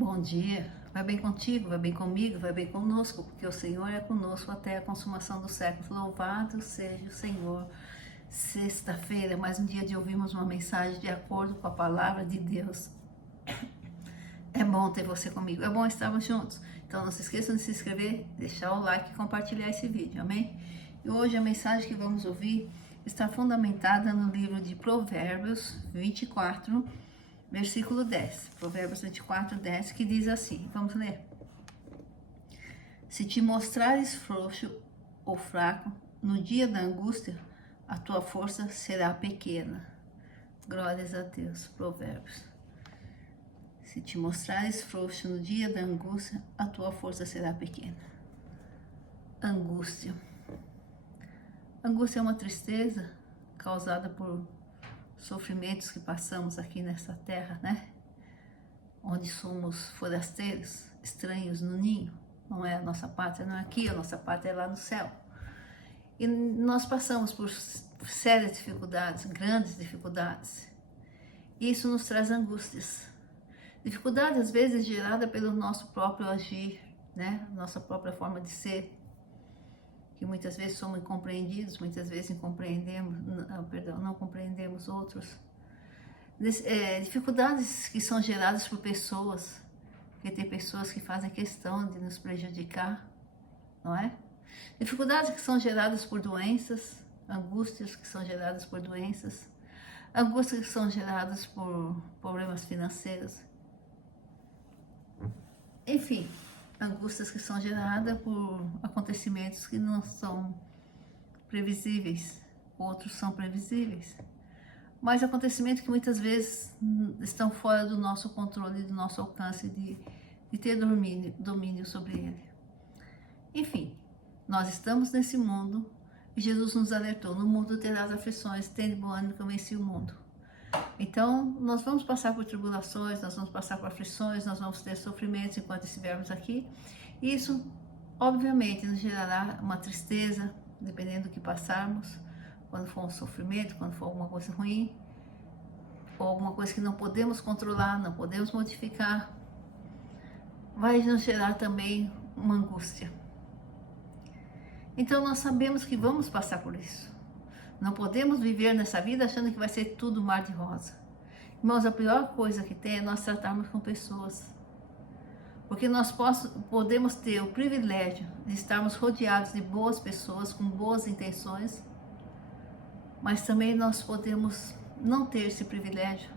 Bom dia, vai bem contigo, vai bem comigo, vai bem conosco, porque o Senhor é conosco até a consumação dos séculos. Louvado seja o Senhor. Sexta-feira, mais um dia de ouvirmos uma mensagem de acordo com a palavra de Deus. É bom ter você comigo, é bom estarmos juntos. Então não se esqueçam de se inscrever, deixar o like e compartilhar esse vídeo, amém? E hoje a mensagem que vamos ouvir está fundamentada no livro de Provérbios 24, versículo 10, Provérbios 24, 10, que diz assim, vamos ler. Se te mostrares frouxo ou fraco, no dia da angústia, a tua força será pequena. Glórias a Deus, Provérbios. Se te mostrares frouxo no dia da angústia, a tua força será pequena. Angústia. Angústia é uma tristeza causada por sofrimentos que passamos aqui nessa terra, né? Onde somos forasteiros, estranhos no ninho. Não é a nossa pátria, não é aqui, a nossa pátria é lá no céu. E nós passamos por sérias dificuldades, grandes dificuldades. E isso nos traz angústias. Dificuldade, às vezes, gerada pelo nosso próprio agir, né? Nossa própria forma de ser. Que muitas vezes somos incompreendidos, muitas vezes não compreendemos outros. Dificuldades que são geradas por pessoas, porque tem pessoas que fazem questão de nos prejudicar, não é? Dificuldades que são geradas por doenças, angústias que são geradas por doenças, angústias que são geradas por problemas financeiros. Enfim, angústias que são geradas por acontecimentos que não são previsíveis, outros são previsíveis. Mas acontecimentos que muitas vezes estão fora do nosso controle, do nosso alcance de ter domínio sobre ele. Enfim, nós estamos nesse mundo e Jesus nos alertou, no mundo terás aflições, tende bom ânimo que eu venci o mundo. Então, nós vamos passar por tribulações, nós vamos passar por aflições, nós vamos ter sofrimentos enquanto estivermos aqui. E isso, obviamente, nos gerará uma tristeza, dependendo do que passarmos, quando for um sofrimento, quando for alguma coisa ruim, ou alguma coisa que não podemos controlar, não podemos modificar, vai nos gerar também uma angústia. Então, nós sabemos que vamos passar por isso. Não podemos viver nessa vida achando que vai ser tudo mar de rosa. Irmãos, a pior coisa que tem é nós tratarmos com pessoas. Porque nós podemos ter o privilégio de estarmos rodeados de boas pessoas, com boas intenções, mas também nós podemos não ter esse privilégio,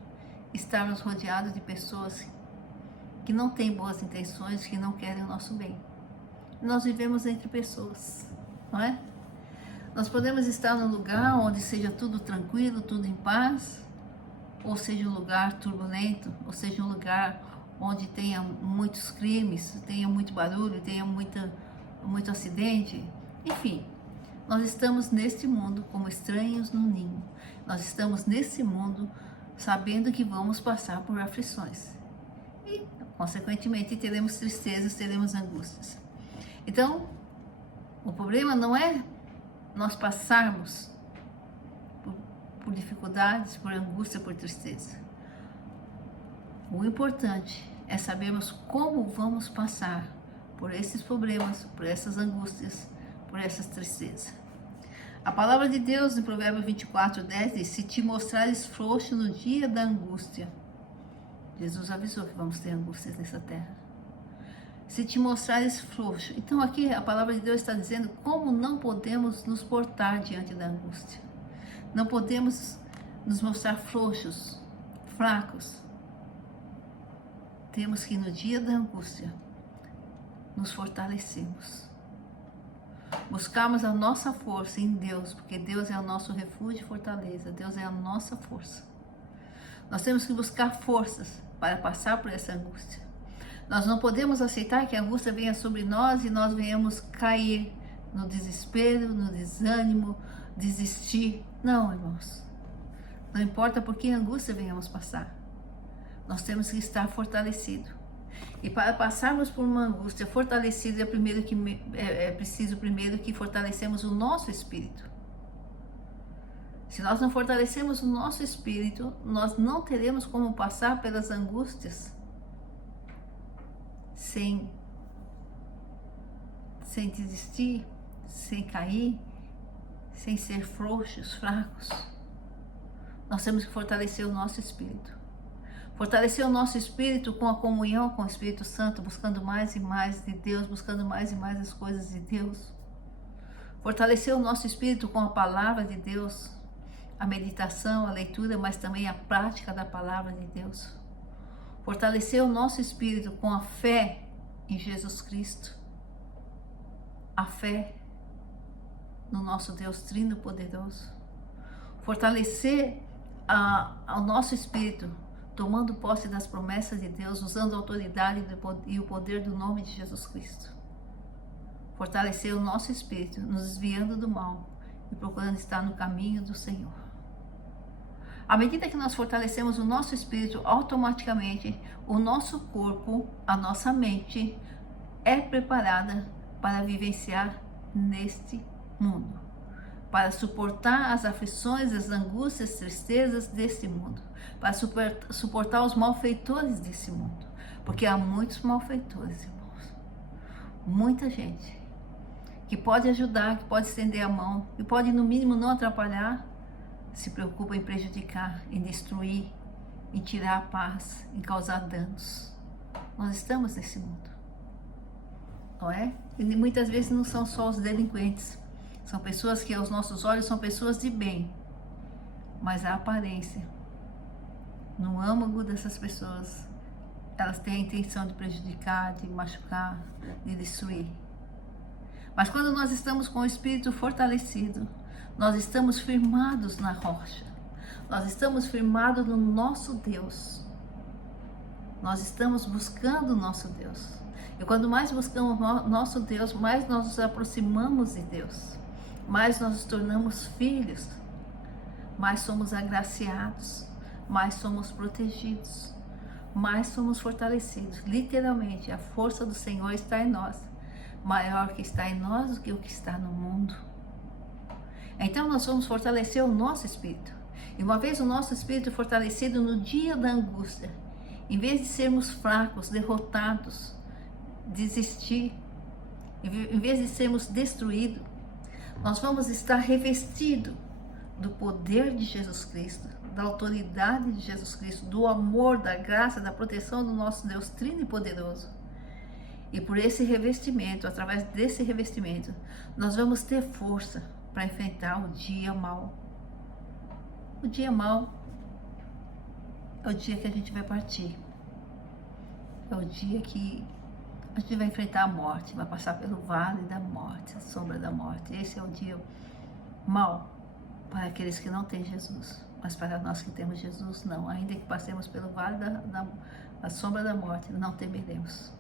estarmos rodeados de pessoas que não têm boas intenções, que não querem o nosso bem. Nós vivemos entre pessoas, não é? Nós podemos estar num lugar onde seja tudo tranquilo, tudo em paz, ou seja um lugar turbulento, ou seja um lugar onde tenha muitos crimes, tenha muito barulho, tenha muito acidente. Enfim, nós estamos neste mundo como estranhos no ninho. Nós estamos nesse mundo sabendo que vamos passar por aflições. E, consequentemente, teremos tristezas, teremos angústias. Então, o problema não é nós passarmos por dificuldades, por angústia, por tristeza. O importante é sabermos como vamos passar por esses problemas, por essas angústias, por essas tristezas. A palavra de Deus, em Provérbios 24, 10, diz, se te mostrares frouxo no dia da angústia. Jesus avisou que vamos ter angústias nessa terra. Se te mostrares frouxo. Então aqui a palavra de Deus está dizendo como não podemos nos portar diante da angústia. Não podemos nos mostrar frouxos, fracos. Temos que no dia da angústia nos fortalecermos. Buscarmos a nossa força em Deus, porque Deus é o nosso refúgio e fortaleza. Deus é a nossa força. Nós temos que buscar forças para passar por essa angústia. Nós não podemos aceitar que a angústia venha sobre nós e nós venhamos cair no desespero, no desânimo, desistir. Não, irmãos. Não importa por que angústia venhamos passar. Nós temos que estar fortalecidos. E para passarmos por uma angústia fortalecida, é preciso primeiro que fortalecemos o nosso espírito. Se nós não fortalecemos o nosso espírito, nós não teremos como passar pelas angústias sem desistir, sem cair, sem ser frouxos, fracos. Nós temos que fortalecer o nosso espírito. Fortalecer o nosso espírito com a comunhão com o Espírito Santo, buscando mais e mais de Deus, buscando mais e mais as coisas de Deus. Fortalecer o nosso espírito com a palavra de Deus, a meditação, a leitura, mas também a prática da palavra de Deus. Fortalecer o nosso espírito com a fé em Jesus Cristo, a fé no nosso Deus Trino Poderoso. Fortalecer o nosso espírito, tomando posse das promessas de Deus, usando a autoridade e o poder do nome de Jesus Cristo. Fortalecer o nosso espírito, nos desviando do mal e procurando estar no caminho do Senhor. À medida que nós fortalecemos o nosso espírito, automaticamente o nosso corpo, a nossa mente é preparada para vivenciar neste mundo, para suportar as aflições, as angústias, tristezas deste mundo, para suportar os malfeitores desse mundo, porque há muitos malfeitores, irmãos, muita gente que pode ajudar, que pode estender a mão, que pode no mínimo não atrapalhar, se preocupa em prejudicar, em destruir, em tirar a paz, em causar danos. Nós estamos nesse mundo, não é? E muitas vezes não são só os delinquentes, são pessoas que aos nossos olhos são pessoas de bem, mas a aparência, no âmago dessas pessoas, elas têm a intenção de prejudicar, de machucar, de destruir. Mas quando nós estamos com o espírito fortalecido, nós estamos firmados na rocha, nós estamos firmados no nosso Deus, nós estamos buscando o nosso Deus. E quando mais buscamos o nosso Deus, mais nós nos aproximamos de Deus, mais nós nos tornamos filhos, mais somos agraciados, mais somos protegidos, mais somos fortalecidos. Literalmente, a força do Senhor está em nós, maior que está em nós do que o que está no mundo. Então nós vamos fortalecer o nosso espírito. E uma vez o nosso espírito fortalecido no dia da angústia, em vez de sermos fracos, derrotados, desistir, em vez de sermos destruídos, nós vamos estar revestidos do poder de Jesus Cristo, da autoridade de Jesus Cristo, do amor, da graça, da proteção do nosso Deus Trino e Poderoso. E por esse revestimento, através desse revestimento, nós vamos ter força para enfrentar o dia mau. O dia mau é o dia que a gente vai partir. É o dia que a gente vai enfrentar a morte, vai passar pelo vale da morte, a sombra da morte. Esse é o dia mau para aqueles que não têm Jesus. Mas para nós que temos Jesus, não. Ainda que passemos pelo vale da sombra da morte, não temeremos.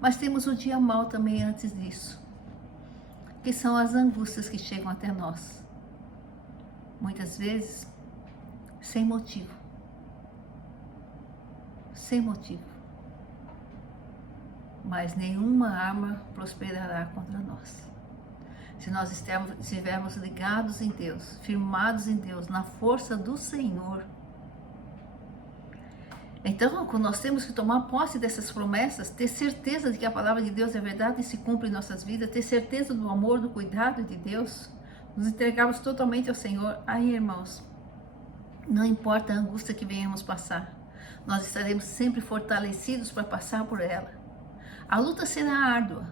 Mas temos o dia mau também antes disso, que são as angústias que chegam até nós. Muitas vezes, sem motivo. Sem motivo. Mas nenhuma arma prosperará contra nós. Se nós estivermos ligados em Deus, firmados em Deus, na força do Senhor. Então, nós temos que tomar posse dessas promessas, ter certeza de que a palavra de Deus é verdade e se cumpre em nossas vidas, ter certeza do amor, do cuidado de Deus, nos entregarmos totalmente ao Senhor. Aí, irmãos, não importa a angústia que venhamos passar, nós estaremos sempre fortalecidos para passar por ela. A luta será árdua.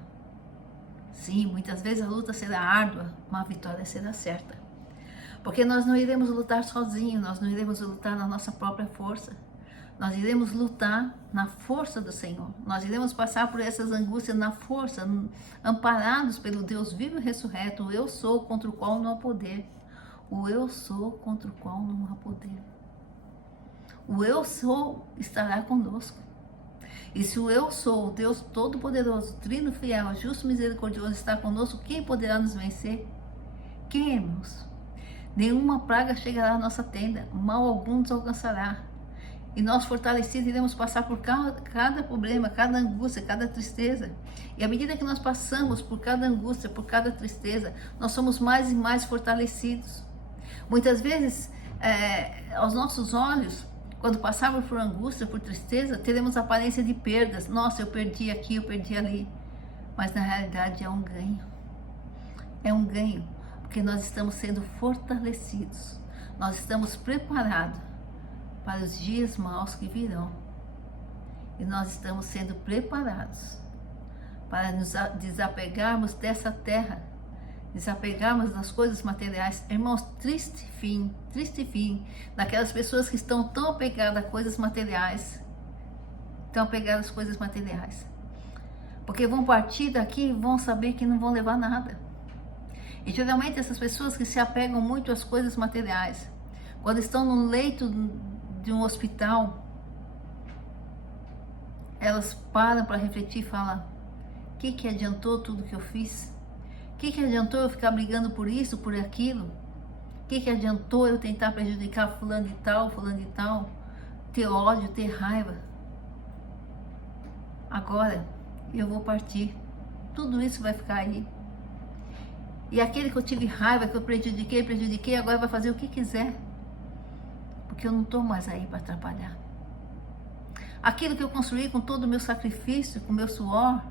Sim, muitas vezes a luta será árdua, mas a vitória será certa. Porque nós não iremos lutar sozinhos, nós não iremos lutar na nossa própria força. Nós iremos lutar na força do Senhor. Nós iremos passar por essas angústias na força, amparados pelo Deus vivo e ressurreto. O eu sou contra o qual não há poder. O eu sou contra o qual não há poder. O eu sou estará conosco. E se o eu sou, o Deus Todo-Poderoso, Trino, Fiel, Justo, Misericordioso, está conosco, quem poderá nos vencer? Quem, irmãos? Nenhuma praga chegará à nossa tenda, mal algum nos alcançará. E nós fortalecidos iremos passar por cada problema, cada angústia, cada tristeza. E à medida que nós passamos por cada angústia, por cada tristeza, nós somos mais e mais fortalecidos. Muitas vezes, aos nossos olhos, Quando passarmos por angústia, por tristeza, teremos aparência de perdas. Nossa, eu perdi aqui, eu perdi ali. Mas na realidade é um ganho. É um ganho, porque nós estamos sendo fortalecidos. Nós estamos preparados para os dias maus que virão. E nós estamos sendo preparados para nos desapegarmos dessa terra, desapegarmos das coisas materiais. Irmãos, triste fim daquelas pessoas que estão tão apegadas a coisas materiais, tão apegadas às coisas materiais. Porque vão partir daqui e vão saber que não vão levar nada. E geralmente essas pessoas que se apegam muito às coisas materiais, quando estão no leito de um hospital, elas param para refletir e falam: o que adiantou tudo que eu fiz? O que adiantou eu ficar brigando por isso, por aquilo? O que adiantou eu tentar prejudicar fulano de tal, ter ódio, ter raiva? Agora eu vou partir, tudo isso vai ficar aí. E aquele que eu tive raiva, que eu prejudiquei, agora vai fazer o que quiser, porque eu não estou mais aí para atrapalhar. Aquilo que eu construí com todo o meu sacrifício, com o meu suor,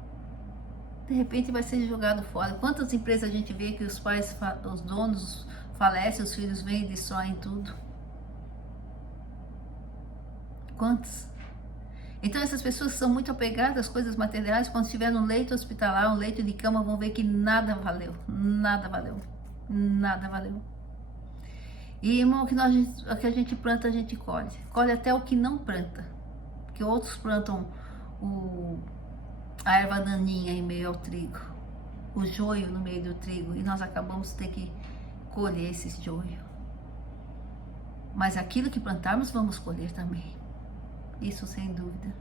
de repente vai ser jogado fora. Quantas empresas a gente vê que os pais, os donos falecem, os filhos vêm e destroem tudo? Quantas? Então essas pessoas que são muito apegadas às coisas materiais, quando estiver no leito hospitalar, um leito de cama, vão ver que nada valeu, nada valeu, nada valeu. E irmão, o que a gente planta, a gente colhe. Colhe até o que não planta. Porque outros plantam a erva daninha em meio ao trigo, o joio no meio do trigo, e nós acabamos ter que colher esse joio. Mas aquilo que plantarmos, vamos colher também. Isso sem dúvida.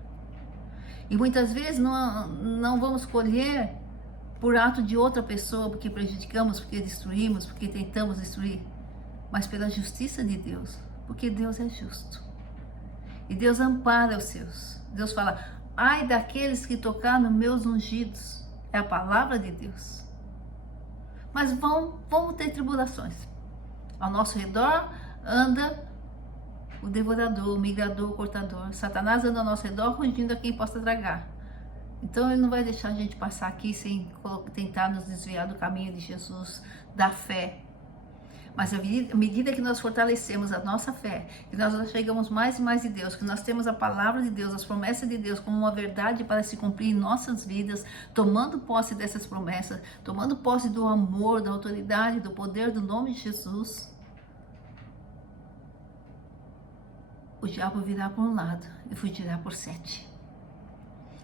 E muitas vezes não vamos colher por ato de outra pessoa, porque prejudicamos, porque destruímos, porque tentamos destruir, mas pela justiça de Deus, porque Deus é justo. E Deus ampara os seus. Deus fala: ai daqueles que tocar nos meus ungidos. É a palavra de Deus. Mas vamos ter tribulações. Ao nosso redor anda o devorador, o migrador, o cortador. Satanás anda ao nosso redor rugindo a quem possa tragar. Então ele não vai deixar a gente passar aqui sem tentar nos desviar do caminho de Jesus, da fé. Mas à medida que nós fortalecemos a nossa fé, que nós chegamos mais e mais de Deus, que nós temos a palavra de Deus, as promessas de Deus como uma verdade para se cumprir em nossas vidas, tomando posse dessas promessas, tomando posse do amor, da autoridade, do poder do nome de Jesus, o diabo virá por um lado e fugirá por 7.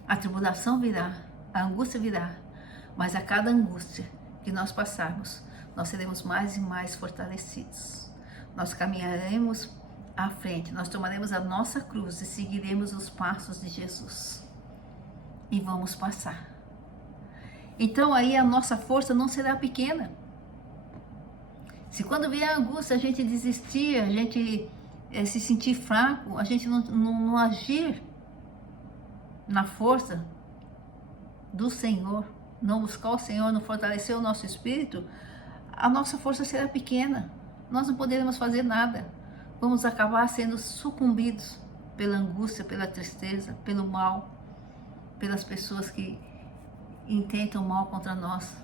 A tribulação virá, a angústia virá, mas a cada angústia que nós passarmos, nós seremos mais e mais fortalecidos. Nós caminharemos à frente, nós tomaremos a nossa cruz e seguiremos os passos de Jesus. E vamos passar. Então aí a nossa força não será pequena. Se quando vier a angústia a gente desistir, a gente se sentir fraco, a gente não agir na força do Senhor, não buscar o Senhor, não fortalecer o nosso espírito, a nossa força será pequena. Nós não poderemos fazer nada. Vamos acabar sendo sucumbidos pela angústia, pela tristeza, pelo mal, pelas pessoas que intentam mal contra nós.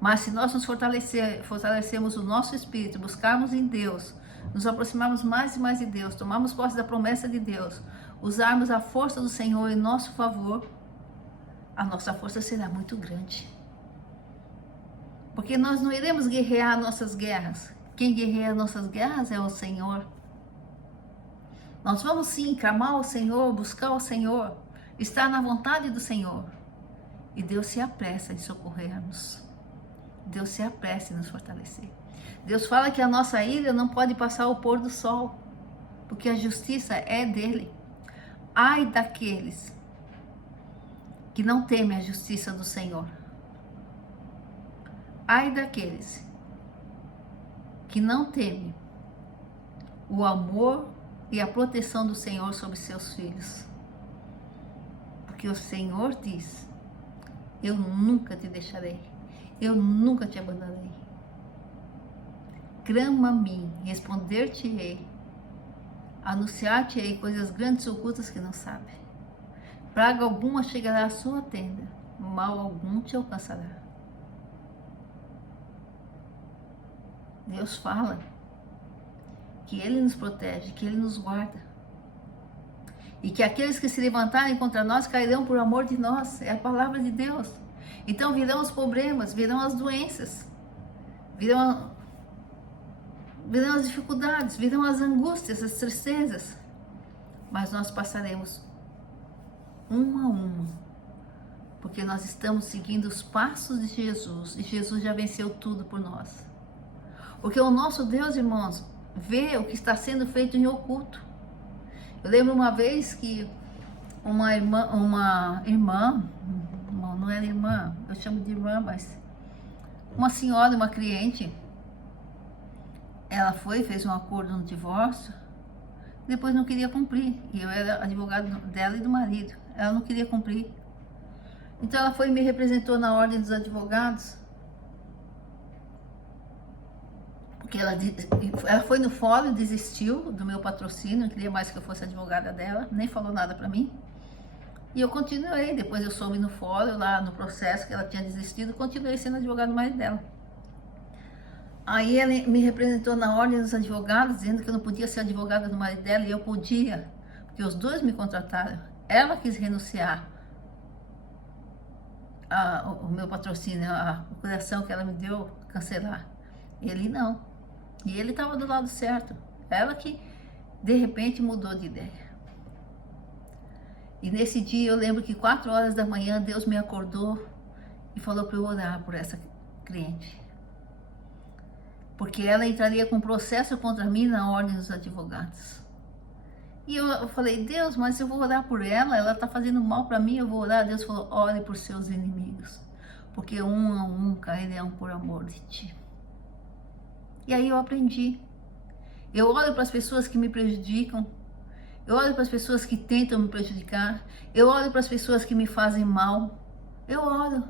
Mas se nós nos fortalecermos o nosso espírito, buscarmos em Deus, nos aproximarmos mais e mais de Deus, tomarmos posse da promessa de Deus, usarmos a força do Senhor em nosso favor, a nossa força será muito grande. Porque nós não iremos guerrear nossas guerras. Quem guerreia nossas guerras é o Senhor. Nós vamos sim clamar ao Senhor, buscar o Senhor, estar na vontade do Senhor. E Deus se apressa em socorrer-nos. Deus se apressa em nos fortalecer. Deus fala que a nossa ira não pode passar o pôr do sol, porque a justiça é dele. Ai daqueles que não temem a justiça do Senhor. Ai daqueles que não temem o amor e a proteção do Senhor sobre seus filhos. Porque o Senhor diz: eu nunca te deixarei, eu nunca te abandonei. Clama a mim, responder-te-ei Anunciar-te-ei coisas grandes e ocultas que não sabe. Praga alguma chegará à sua tenda, mal algum te alcançará. Deus fala que Ele nos protege, que Ele nos guarda. E que aqueles que se levantarem contra nós cairão por amor de nós. É a palavra de Deus. Então virão os problemas, virão as doenças, virão as dificuldades, virão as angústias, as tristezas. Mas nós passaremos uma a uma, porque nós estamos seguindo os passos de Jesus, e Jesus já venceu tudo por nós. Porque o nosso Deus, irmãos, vê o que está sendo feito em oculto. Eu lembro uma vez que uma irmã, não era irmã, eu chamo de irmã, mas uma senhora, uma cliente, ela fez um acordo no divórcio, depois não queria cumprir, e eu era advogado dela e do marido, ela não queria cumprir. Então ela foi e me representou na ordem dos advogados, porque ela foi no fórum, desistiu do meu patrocínio, não queria mais que eu fosse advogada dela, nem falou nada pra mim. E eu continuei, depois eu soube no fórum, lá no processo, que ela tinha desistido, continuei sendo advogado do marido dela. Aí ela me representou na ordem dos advogados, dizendo que eu não podia ser advogada do marido dela, e eu podia, porque os dois me contrataram. Ela quis renunciar o meu patrocínio, a coração que ela me deu, cancelar. Ele não. E ele estava do lado certo. Ela que, de repente, mudou de ideia. E nesse dia eu lembro que 4 horas da manhã Deus me acordou e falou para eu orar por essa cliente. Porque ela entraria com processo contra mim na ordem dos advogados. E eu falei, Deus, mas eu vou orar por ela está fazendo mal para mim, eu vou orar. Deus falou, ore por seus inimigos, porque um a um cairão por amor de ti. E aí eu aprendi. Eu oro para as pessoas que me prejudicam, eu oro para as pessoas que tentam me prejudicar, eu oro para as pessoas que me fazem mal. Eu oro,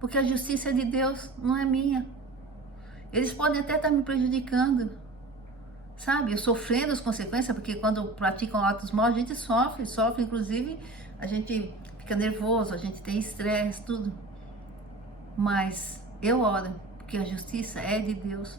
porque a justiça é de Deus, não é minha. Eles podem até estar me prejudicando, sabe? Eu sofrendo as consequências, porque quando praticam atos maus, a gente sofre, inclusive, a gente fica nervoso, a gente tem estresse, tudo. Mas eu oro, porque a justiça é de Deus.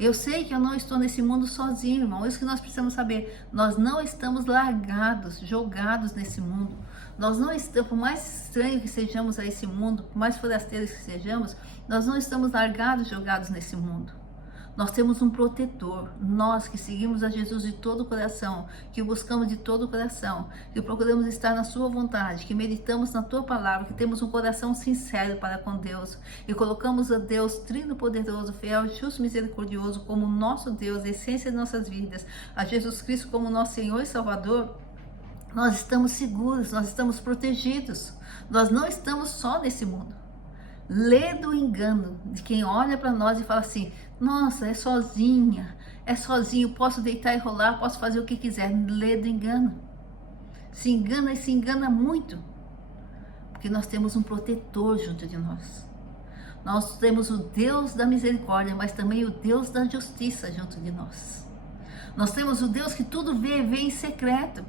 Eu sei que eu não estou nesse mundo sozinho, irmão. Isso que nós precisamos saber. Nós não estamos largados, jogados nesse mundo. Nós não estamos, por mais estranho que sejamos a esse mundo, por mais forasteiros que sejamos, nós não estamos largados, jogados nesse mundo. Nós temos um protetor, nós que seguimos a Jesus de todo o coração, que o buscamos de todo o coração, que procuramos estar na sua vontade, que meditamos na tua palavra, que temos um coração sincero para com Deus e colocamos a Deus Trino Poderoso, fiel, justo, misericordioso como nosso Deus, a essência de nossas vidas, a Jesus Cristo como nosso Senhor e Salvador. Nós estamos seguros, nós estamos protegidos, nós não estamos só nesse mundo. Lê do engano de quem olha para nós e fala assim, nossa, é sozinha, é sozinho, posso deitar e rolar, posso fazer o que quiser. Lê do engano. Se engana e se engana muito, porque nós temos um protetor junto de nós. Nós temos o Deus da misericórdia, mas também o Deus da justiça junto de nós. Nós temos o Deus que tudo vê em secreto.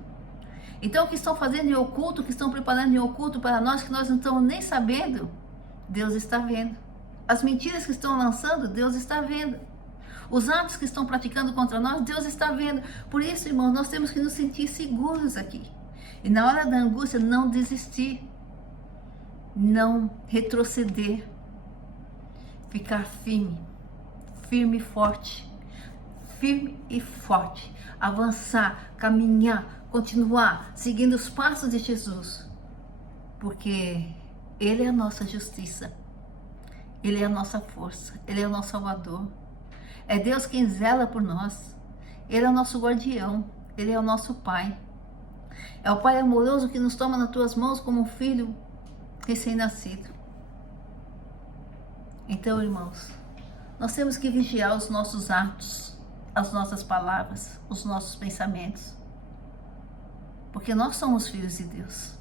Então o que estão fazendo em oculto, o que estão preparando em oculto para nós, que nós não estamos nem sabendo, Deus está vendo. As mentiras que estão lançando, Deus está vendo. Os atos que estão praticando contra nós, Deus está vendo. Por isso, irmãos, nós temos que nos sentir seguros aqui. E na hora da angústia, não desistir. Não retroceder. Ficar firme. Firme e forte. Firme e forte. Avançar, caminhar, continuar, seguindo os passos de Jesus. Porque Ele é a nossa justiça, Ele é a nossa força, Ele é o nosso Salvador. É Deus quem zela por nós, Ele é o nosso guardião, Ele é o nosso Pai. É o Pai amoroso que nos toma nas tuas mãos como um filho recém-nascido. Então, irmãos, nós temos que vigiar os nossos atos, as nossas palavras, os nossos pensamentos, porque nós somos filhos de Deus.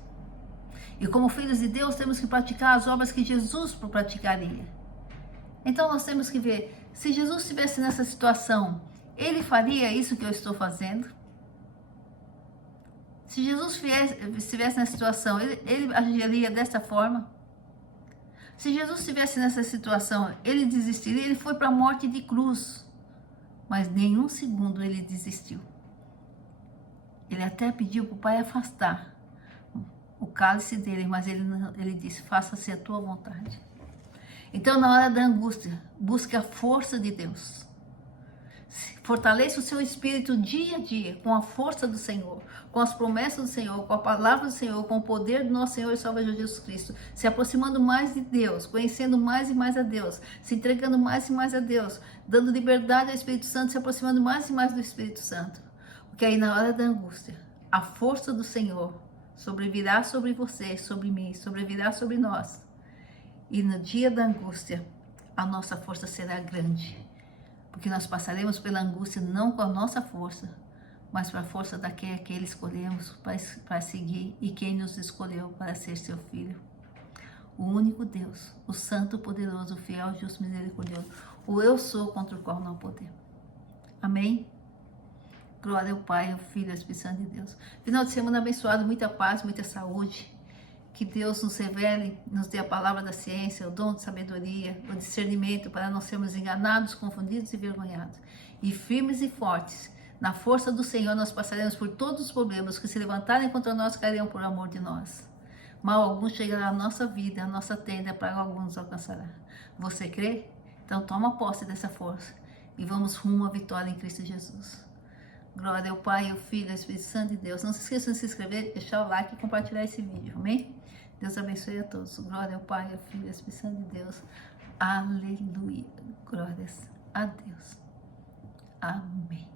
E como filhos de Deus, temos que praticar as obras que Jesus praticaria. Então nós temos que ver, se Jesus estivesse nessa situação, Ele faria isso que eu estou fazendo? Se Jesus estivesse nessa situação, ele agiria dessa forma? Se Jesus estivesse nessa situação, ele desistiria? Ele foi para a morte de cruz, mas nenhum segundo ele desistiu. Ele até pediu para o Pai afastar o cálice dele, mas ele disse, faça-se a tua vontade. Então, na hora da angústia, busque a força de Deus. Fortaleça o seu espírito dia a dia com a força do Senhor, com as promessas do Senhor, com a palavra do Senhor, com o poder do nosso Senhor e Salvador Jesus Cristo, se aproximando mais de Deus, conhecendo mais e mais a Deus, se entregando mais e mais a Deus, dando liberdade ao Espírito Santo, se aproximando mais e mais do Espírito Santo. Porque aí na hora da angústia, a força do Senhor sobrevirá sobre você, sobre mim, sobrevirá sobre nós. E no dia da angústia, a nossa força será grande. Porque nós passaremos pela angústia não com a nossa força, mas para a força daquele que escolhemos para seguir e quem nos escolheu para ser seu filho. O único Deus, o Santo, Poderoso, Fiel, Justo, Misericordioso, o eu sou contra o qual não podemos. Amém? Glória ao Pai, ao Filho e ao Espírito Santo de Deus. Final de semana abençoado, muita paz, muita saúde. Que Deus nos revele, nos dê a palavra da ciência, o dom de sabedoria, o discernimento para não sermos enganados, confundidos e envergonhados. E firmes e fortes, na força do Senhor nós passaremos por todos os problemas que se levantarem contra nós cairão por amor de nós. Mal algum chegará à nossa vida, à nossa tenda, para alguns alcançará. Você crê? Então toma posse dessa força e vamos rumo à vitória em Cristo Jesus. Glória ao Pai, ao Filho e ao Espírito Santo de Deus. Não se esqueçam de se inscrever, deixar o like e compartilhar esse vídeo. Amém? Deus abençoe a todos. Glória ao Pai, ao Filho e ao Espírito Santo de Deus. Aleluia. Glórias a Deus. Amém.